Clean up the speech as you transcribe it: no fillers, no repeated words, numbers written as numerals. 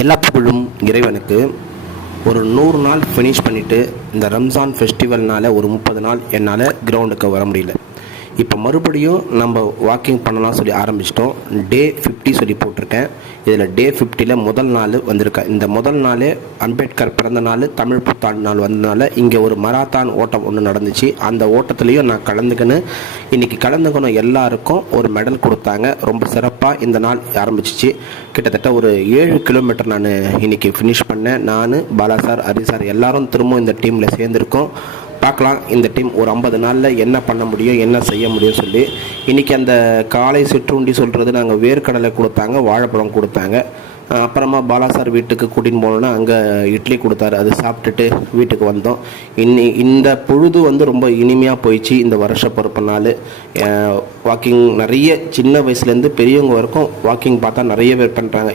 எல்லா புகழும் இறைவனுக்கு. ஒரு 100 நாள் ஃபினிஷ் பண்ணிவிட்டு இந்த ரம்ஜான் ஃபெஸ்டிவல்னால் ஒரு 30 நாள் என்னால் கிரவுண்டுக்கு வர முடியல. இப்போ மறுபடியும் நம்ம வாக்கிங் பண்ணலாம் சொல்லி ஆரம்பிச்சிட்டோம். டே 50 சொல்லி போட்டிருக்கேன். இதில் டே 50ல் முதல் நாள் வந்திருக்கேன். இந்த முதல் நாள் அம்பேத்கர் பிறந்த நாள், தமிழ் புத்தாண்டு நாள் வந்ததுனால இங்கே ஒரு மராத்தான் ஓட்டம் ஒன்று நடந்துச்சு. அந்த ஓட்டத்துலேயும் நான் இன்றைக்கி கலந்துக்கணும் எல்லாருக்கும் ஒரு மெடல் கொடுத்தாங்க. ரொம்ப சிறப்பாக இந்த நாள் ஆரம்பிச்சிச்சு. கிட்டத்தட்ட ஒரு 7 கிலோமீட்டர் நான் இன்றைக்கி ஃபினிஷ் பண்ணேன். நான், பாலா சார், ஹரி சார் எல்லாரும் திரும்பவும் இந்த டீமில் சேர்ந்துருக்கோம். பார்க்கலாம் இந்த டீம் ஒரு 50 நாளில் என்ன பண்ண முடியும், என்ன செய்ய முடியும் சொல்லி. இன்றைக்கி அந்த காலை சிற்றுண்டி சொல்கிறது நாங்கள் வேர்க்கடலை கொடுத்தாங்க, வாழைப்பழம் கொடுத்தாங்க. அப்புறமா பாலா சார் வீட்டுக்கு கூட்டின்னு போனோன்னா அங்கே இட்லி கொடுத்தாரு. அது சாப்பிட்டுட்டு வீட்டுக்கு வந்தோம். இந்த பொழுது ரொம்ப இனிமையாக போயிடுச்சு. இந்த வருஷ பிறப்பு நாள் வாக்கிங் நிறைய சின்ன வயசுலேருந்து பெரியவங்க வரைக்கும் வாக்கிங் பார்த்தா நிறைய பேர் பண்ணுறாங்க.